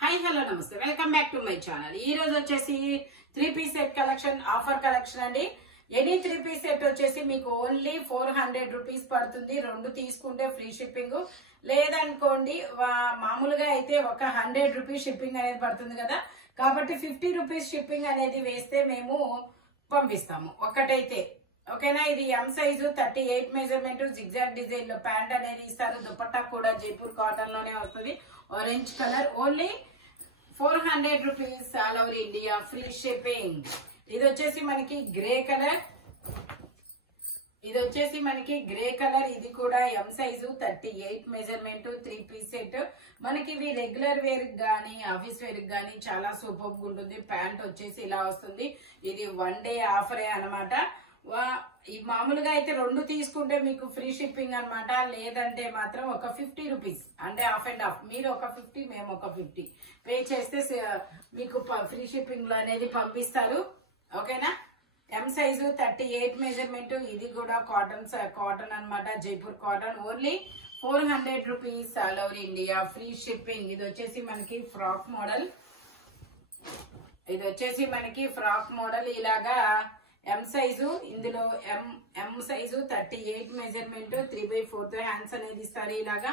Hi hello namaste welcome back to my channel. ఈ రోజు వచ్చేసి 3 piece set collection offer collection అండి. ఎనీ 3 పీస్ సెట్ వచ్చేసి మీకు ఓన్లీ 400 రూపీస్ పడుతుంది. రెండు తీసుకుంటే ఫ్రీ షిప్పింగ్, లేదనుకోండి మామూలుగా అయితే ఒక 100 రూపీస్ షిప్పింగ్ అనేది పడుతుంది కదా, కాబట్టి 50 రూపీస్ షిప్పింగ్ అనేది వేస్తే మేము పంపిస్తాము ఒకటైతే. ఓకేనా. ఇది M size 38 measurement zigzag design లో ప్యాంట్ అనేది ఇస్తారు. దుపట్టా కూడా జైపూర్ కాటన్ లోనే వస్తుంది. Orange colour. Only 400 rupees all over India free shipping. ఇది వచ్చేసి మనకి గ్రే కలర్. ఇది కూడా M size 38 measurement 3 piece set. మనకి ఇవి రెగ్యులర్ వేర్ గానీ ఆఫీస్ వేర్ గానీ చాలా సూపర్ గా ఉంటుంది. ప్యాంట్ వచ్చేసి ఇలా వస్తుంది. ఇది 1 డే ఆఫరే అనమాట. మామూలుగా అయితే రెండు తీసుకుంటే మీకు ఫ్రీ షిప్పింగ్ అనమాట. లేదంటే మాత్రం ఒక 50 రూపీస్ అంటే హాఫ్ అండ్ హాఫ్. మీరు ఒక 50 మేము ఒక 50 పే చేస్తే మీకు ఫ్రీ షిప్పింగ్ లో అనేది పంపిస్తారు. ఓకేనా. ఎం సైజు 38 మెజర్మెంట్. ఇది కూడా కాటన్ అనమాట, Jaipur cotton. Only 400 rupees all over India free shipping. ఇది వచ్చేసి మనకి ఫ్రాక్ మోడల్. ఇలాగా ఎం సైజు, ఇందులో ఎం సైజు 38 మెజర్మెంట్ 3/4 హ్యాండ్స్ అనేది ఇస్తారు. ఇలాగా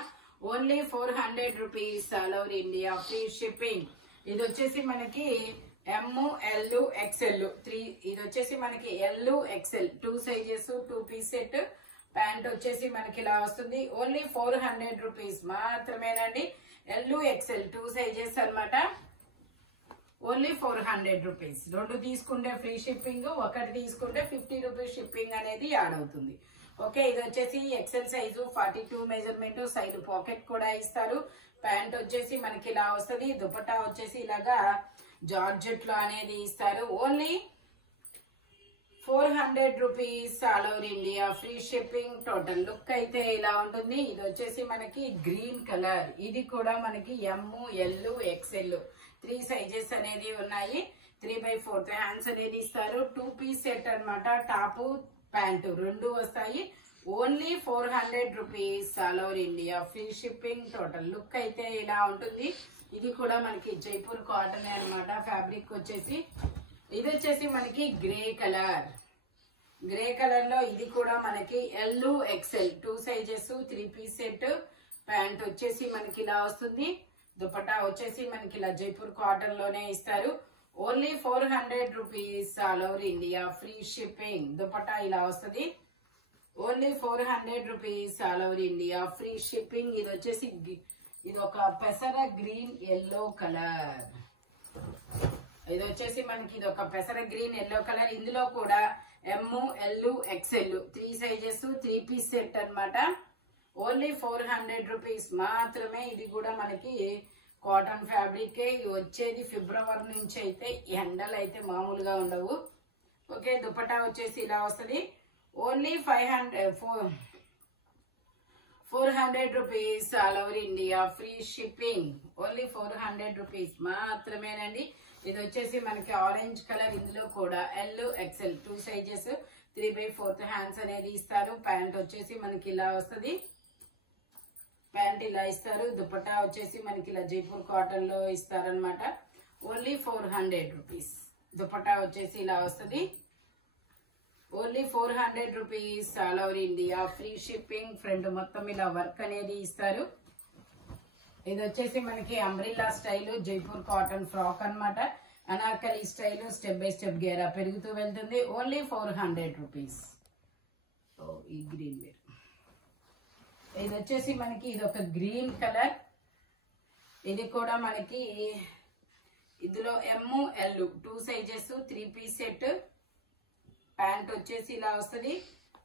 only 400 rupees all over India free shipping. ఇది వచ్చేసి మనకి ఎం, ఎల్, ఎక్స్ఎల్ 3. ఇది వచ్చేసి మనకి L, XL 2 sizes 2 piece set. Pant వచ్చేసి మనకి ఇలా వస్తుంది. ఓన్లీ 400 రూపీస్ మాత్రమేనండి. ఎల్, ఎక్స్ఎల్ 2 సైజెస్ అనమాట. Only 400 rupees. రెండు తీసుకుంటే ఫ్రీ షిప్పింగ్, ఒకటి తీసుకుంటే 50 రూపీస్ షిప్పింగ్ అనేది యాడ్ అవుతుంది. ఓకే. ఇది వచ్చేసి XL size 42 measurement. Side pocket కూడా ఇస్తారు. ప్యాంట్ వచ్చేసి మనకి ఇలా వస్తుంది. దుపట్టా వచ్చేసి ఇలాగా జార్జెట్ లో అనేది ఇస్తారు. Only 400 rupees all over India free shipping. Total look అయితే ఇలా ఉంటుంది. ఇది వచ్చేసి మనకి గ్రీన్ కలర్. ఇది కూడా మనకి ఎం, ఎల్, ఎక్స్ఎల్ 3 సైజెస్ అనేది ఉన్నాయి. 3/4 హ్యాండ్స్ అనేది ఇస్తారు. 2 పీస్ సెట్ అనమాట. టాప్ ప్యాంటు రెండు వస్తాయి. Only 400 rupees all over India free shipping. Total look అయితే ఇలా ఉంటుంది. ఇది కూడా మనకి జైపూర్ కాటన్ అనమాట. ఫ్యాబ్రిక్ వచ్చేసి ఇది వచ్చేసి మనకి గ్రే కలర్ లో ఇది కూడా మనకి L, XL 2 sizes 3 piece set. Pant వచ్చేసి మనకి ఇలా వస్తుంది. దుపట్టా వచ్చేసి మనకి ఇలా జైపూర్ కాటన్ లోనే ఇస్తారు. Only 400 rupees all over India free shipping. Dupatta ఇలా వస్తుంది. Only 400 rupees all over India free shipping. ఇది వచ్చేసి ఇది ఒక పెసర గ్రీన్ ఎల్లో కలర్. ఇందులో కూడా M, L, XL 3 sizes 3 piece set అనమాట. ఓన్లీ 400 రూపీస్ మాత్రమే. ఇది కూడా మనకి కాటన్ ఫ్యాబ్రిక్. వచ్చేది ఫిబ్రవరి నుంచి అయితే ఎండలు అయితే మామూలుగా ఉండవు. ఓకే. దుపట్టా వచ్చేసి ఇలా వస్తుంది. Only 400 rupees all over India free shipping. Only 400 rupees మాత్రమేనండి. ఇది వచ్చేసి మనకి ఆరెంజ్ కలర్. ఇందులో కూడా ఎల్, ఎక్స్ఎల్ 2 సైజెస్ 3/4 హ్యాండ్స్ అనేది ఇస్తారు. ప్యాంట్ వచ్చేసి మనకి ఇలా వస్తుంది. దుపట్టా వచ్చేసి మనకి ఇలా జైపూర్ కాటన్ లో ఇస్తారనమాట. Only 400 rupees. దుపట్టా వచ్చేసి ఇలా వస్తుంది. Only 400 rupees all over India free shipping. Front మొత్తం ఇలా వర్క్ అనేది ఇస్తారు. ఇది వచ్చేసి మనకి umbrella style Jaipur cotton frock అనమాట. Anarkali style step by step గేరా పెరుగుతూ వెళ్తుంది. Only 400 rupees. ఈ గ్రీన్ వేర్. ఇది వచ్చేసి మనకి ఇది ఒక గ్రీన్ కలర్. ఇది కూడా మనకి ఇందులో M, L 2 sizes 3 piece set. Pant వచ్చేసి ఇలా వస్తుంది.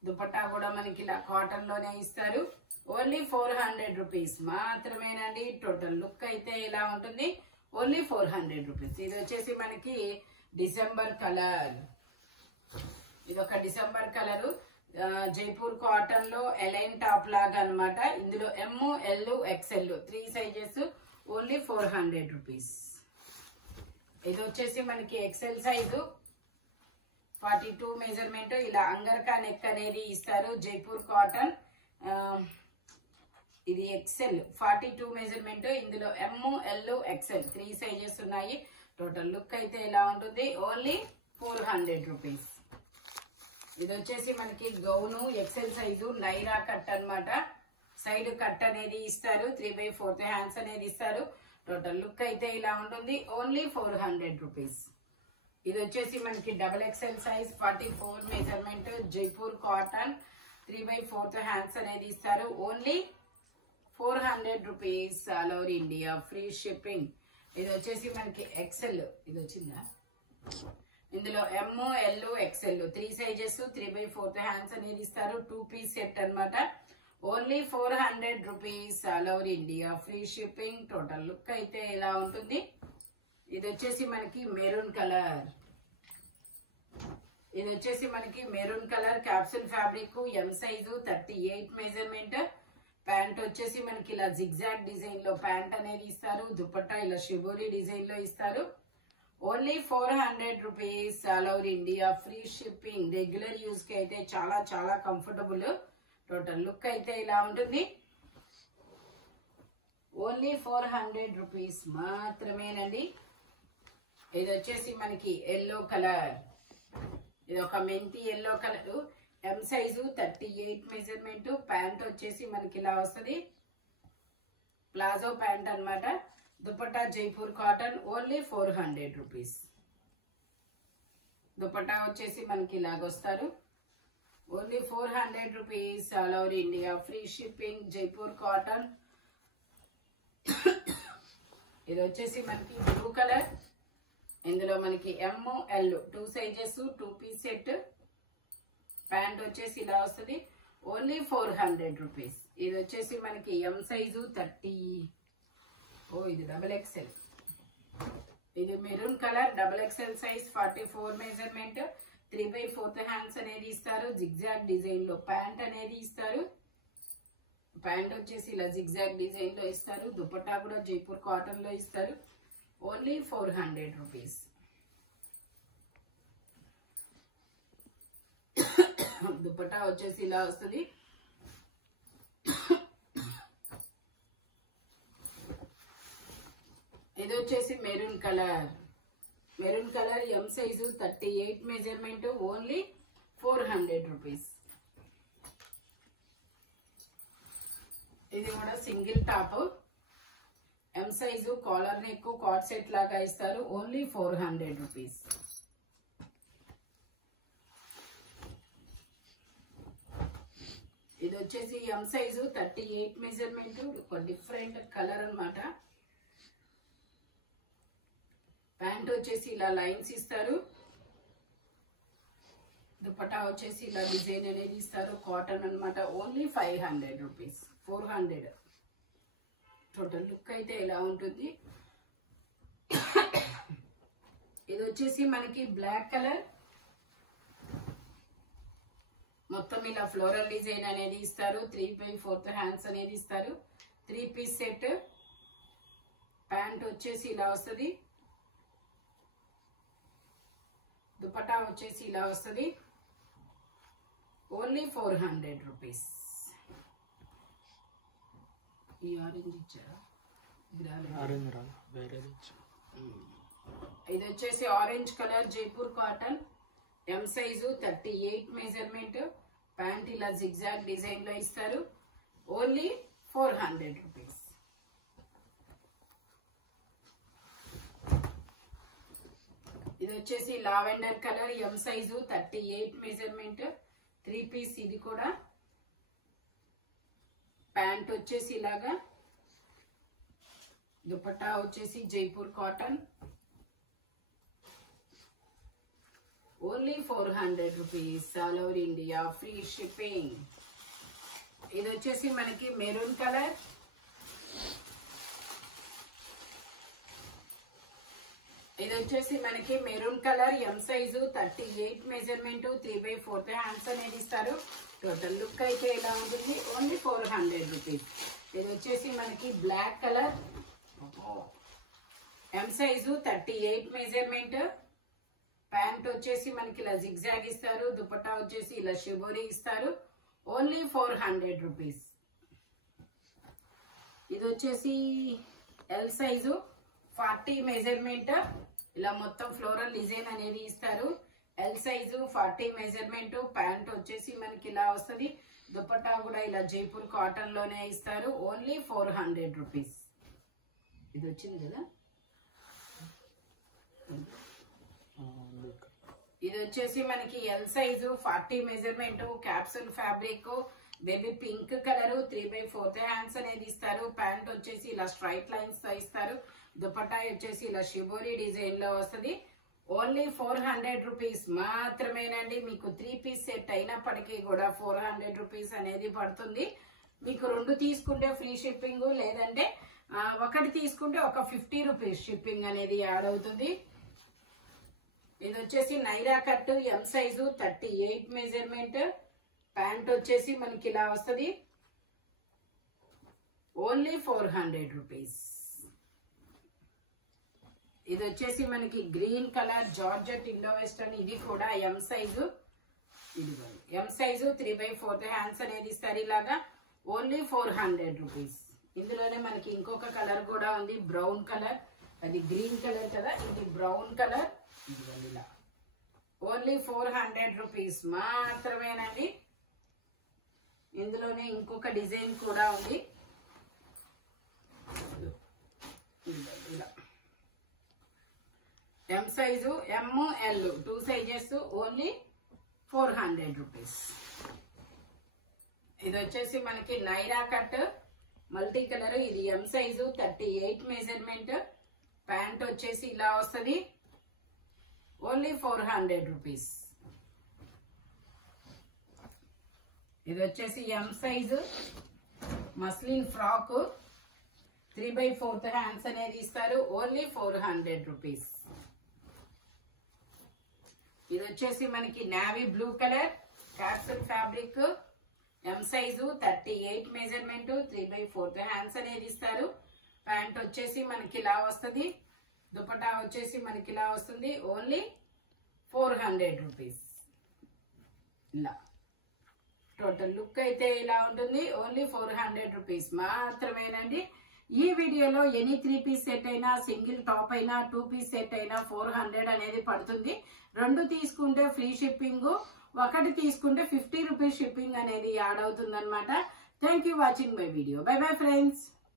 దుపట్టా కూడా మనకి ఇలా కాటన్ లోనే ఇస్తారు. ఓన్లీ 400 రూపీస్ మాత్రమేనండి. టోటల్ లుక్ అయితే ఇలా ఉంటుంది. Only 400 rupees. ఇది వచ్చేసి మనకి డిసెంబర్ కలర్. ఇది ఒక డిసెంబర్ కలర్. జైపూర్ కాటన్ లో ఎలైన్ టాప్ లాగా అనమాట. ఇందులో M, L, XL 3 sizes. Only 400 rupees. ఇది వచ్చేసి మనకి ఎక్స్ఎల్ సైజు 42 మెజర్మెంట్. ఇలా అంగర్కా నెక్ అనేది ఇస్తారు. జైపూర్ కాటన్. ఇది ఎక్సెల్ 42 మెజర్మెంట్. ఇందులో ఎమ్, ఎల్, ఎక్సెల్ 3 సైజెస్ ఉన్నాయి. టోటల్ లుక్ అయితే ఇలా ఉంటుంది. Only 400 rupees. ఇది వచ్చేసి మనకి gown XL size Naira cut అన్నమాట. సైడ్ కట్ అనేది ఇస్తారు. 3/4 హ్యాండ్స్ అనేది ఇస్తారు. టోటల్ లుక్ అయితే ఇలా ఉంటుంది. Only 400 rupees. ఇది వచ్చేసి మనకి double XL size 44 measurement Jaipur cotton 3/4 hands అనేది ఇస్తారు. Only 400 rupees. All over India free shipping. ఇది వచ్చేసి మనకి ఎక్సెల్. ఇది వచ్చిందా? ఇందులో M, L, XL 3 sizes 3/4 hands అనేది ఇస్తారు. 2 పీస్ సెట్ అన్నమాట. Only 400 rupees. All over India free shipping. Total look అయితే ఇలా ఉంటుంది. ఇది వచ్చేసి మనకి మెరూన్ కలర్. ఇది వచ్చేసి మనకి మెరూన్ కలర్ క్యాప్సూల్ ఫ్యాబ్రిక్ ఎం సైజు 38 మెజర్మెంట్. ప్యాంట్ వచ్చేసి మనకి ఇలా జిగ్జాగ్ డిజైన్ లో ప్యాంట్ అనేది ఇస్తారు. దుపట్టా ఇలా షిబోరి డిజైన్ లో ఇస్తారు. Only 400 rupees. All over India free shipping. Regular use కి అయితే చాలా చాలా కంఫర్టబుల్. టోటల్ లుక్ అయితే ఇలా ఉంటుంది. ఓన్లీ 400 రూపీస్ మాత్రమేనండి. ఇది వచ్చేసి మనకి ఎల్లో కలర్. ఇది ఒక మెంతి yellow colour. M size 38 measurement. Pant వచ్చేసి మనకి ఇలా వస్తుంది. ప్లాజో ప్యాంట్ అన్నమాట. Dupatta Jaipur cotton. Only 400 rupees. Dupatta వచ్చేసి మనకి ఇలాగొస్తారు. Only 400 rupees. All over India free shipping. Jaipur cotton. ఇది వచ్చేసి మనకి బ్లూ కలర్. ఇందులో మనకి M, L 2 sizes 2 piece set. Pant వచ్చేసి ఇలా వస్తుంది. Only 400 rupees. ఇది వచ్చేసి మనకి ఎం సైజు 30. ఇది డబుల్ ఎక్సెల్. ఇది maroon colour double XL size 44 measurement. 3/4 hands అనేది ఇస్తారు. జిగ్జాగ్ డిజైన్ లో ప్యాంట్ అనేది ఇస్తారు. ప్యాంట్ వచ్చేసి ఇలా జిగ్జాగ్ డిజైన్ లో ఇస్తారు. దుపట్టా కూడా జైపూర్ కాటన్ లో ఇస్తారు. Only 400 rupees. దుపట్టా వచ్చేసి ఇలా వస్తుంది. ఇది వచ్చేసి maroon colour. Maroon colour M size 38 measurement. Only 400 rupees. ఇది కూడా single top. M size collar neck card set లాగా ఇస్తారు. Only 400 rupees. ఇది వచ్చేసి ఎం సైజు 38 మెజర్మెంట్. ఒక డిఫరెంట్ కలర్ అన్నమాట. ప్యాంట్ వచ్చేసి ఇలా లైన్స్ ఇస్తారు. దుపట్టా వచ్చేసి ఇలా డిజైన్ అనేది ఇస్తారు. కాటన్ అన్నమాట. Only 500 rupees. 400. టోటల్ లుక్ అయితే ఇలా ఉంటుంది. ఇది వచ్చేసి మనకి బ్లాక్ కలర్. మొత్తం ఇలా ఫ్లోరల్ డిజైన్ అనేది ఇస్తారు. 3/4 హ్యాండ్స్ అనేది ఇస్తారు. 3 పీస్ సెట్. ప్యాంట్ వచ్చేసి ఇలా వస్తుంది. దుపట్టా వచ్చేసి ఇలా వస్తుంది. Only 400 rupees. ఈ ఆరెంజ్ ఇచ్చారా? ఇది వచ్చేసి orange colour Jaipur cotton. M size 38 measurement. Pant ఇలా జిగ్జాగ్ డిజైన్ లో ఇస్తారు. Only 400 rupees. ఇది వచ్చేసి lavender colour M size 38 measurement. 3 piece. ఇది కూడా ప్యాంట్ వచ్చేసి ఇలాగా. దుపట్టా వచ్చేసి Jaipur cotton. Only 400 rupees. All over India free shipping. ఇది వచ్చేసి మనకి మెరూన్ కలర్. ఇది వచ్చేసి మనకి maroon colour M size 38 measurement. 3/4 hands అనేది ఇస్తారు. టోటల్ లుక్ అయితే ఇలా ఉంటుంది. Only 400 rupees. ఇది వచ్చేసి మనకి black colour. M size 38 measurement. Pant వచ్చేసి మనకి ఇలా జిగ్జాగ్ ఇస్తారు. దుపట్టా వచ్చేసి ఇలా షిబోరి ఇస్తారు. Only 400 rupees. ఇది వచ్చేసి ఎల్ సైజు 40 మెజర్మెంట్. ఇలా మొత్తం ఫ్లోరల్ డిజైన్ అనేది ఇస్తారు. L size 40 measurement. ప్యాంట్ వచ్చేసి మనకి ఇలా వస్తుంది. దుపట్టా కూడా ఇలా జైపూర్ కాటన్ లోనే ఇస్తారు. Only 400 rupees. ఇది వచ్చింది కదా. ఇది వచ్చేసి మనకి L size 40 measurement. Capsule fabric, baby pink colour, 3/4 hands అనేది ఇస్తారు. ప్యాంట్ వచ్చేసి ఇలా స్ట్రైట్ లైన్స్ తో ఇస్తారు. దుపట్టా వచ్చేసి ఇలా షిబోరి డిజైన్ లో వస్తుంది. ఓన్లీ 400 రూపీస్ మాత్రమేనండి. మీకు 3 పీస్ సెట్ అయినప్పటికీ కూడా 400 రూపీస్ అనేది పడుతుంది. మీకు 2 తీసుకుంటే ఫ్రీ షిప్పింగ్, లేదంటే ఒకటి తీసుకుంటే ఒక 50 రూపీస్ షిప్పింగ్ అనేది యాడ్ అవుతుంది. ఇది వచ్చేసి నైరా కట్ ఎం సైజు 38 మెజర్మెంట్. ప్యాంట్ వచ్చేసి మనకి ఇలా వస్తుంది. Only 400 rupees. ఇది వచ్చేసి మనకి green colour georgette Indo western. ఇది కూడా ఎం సైజు. ఇది ఎం సైజు 3/4 హ్యాండ్స్ అనేది ఇస్తారు ఇలాగా. Only 400 rupees. ఇందులోనే మనకి ఇంకొక కలర్ కూడా ఉంది, బ్రౌన్ కలర్. అది గ్రీన్ కలర్ కదా, ఇది బ్రౌన్ కలర్. ఇలా ఓన్లీ 400 రూపీస్ మాత్రమేనండి. ఇందులోనే ఇంకొక డిజైన్ కూడా ఉంది. ఇలా ఎం సైజు, ఎం, ఎల్ 2 సైజెస్. Only 400 rupees. ఇది వచ్చేసి మనకి నైరా కట్ మల్టీ కలర్. ఇది ఎం సైజు 38 మెజర్మెంట్. ప్యాంట్ వచ్చేసి ఇలా వస్తుంది. Only 400 rupees. ఇది వచ్చేసి M size muslin frock, 3/4 hands అనేది ఇస్తారు. Only 400 rupees. ఇది వచ్చేసి మనకి navy blue colour capsule fabric. ఎం సైజు 38 మెజర్మెంట్, 3/4 హ్యాండ్స్ అనేది ఇస్తారు. ప్యాంట్ వచ్చేసి మనకి ఇలా వస్తుంది. దుపట్టా వచ్చేసి మనకి ఇలా వస్తుంది. Only 400 rupees. ఇలా టోటల్ లుక్ అయితే ఇలా ఉంటుంది. ఓన్లీ 400 రూపీస్ మాత్రమేనండి. ఈ వీడియోలో ఎనీ 3 పీస్ సెట్ అయినా, సింగిల్ టాప్ అయినా, 2 పీస్ సెట్ అయినా 400 అనేది పడుతుంది. 2 తీసుకుంటే ఫ్రీ షిప్పింగ్, ఒకటి తీసుకుంటే 50 రూపీస్ షిప్పింగ్ అనేది యాడ్ అవుతుంది అనమాట. Thank you watching my video. By bye friends.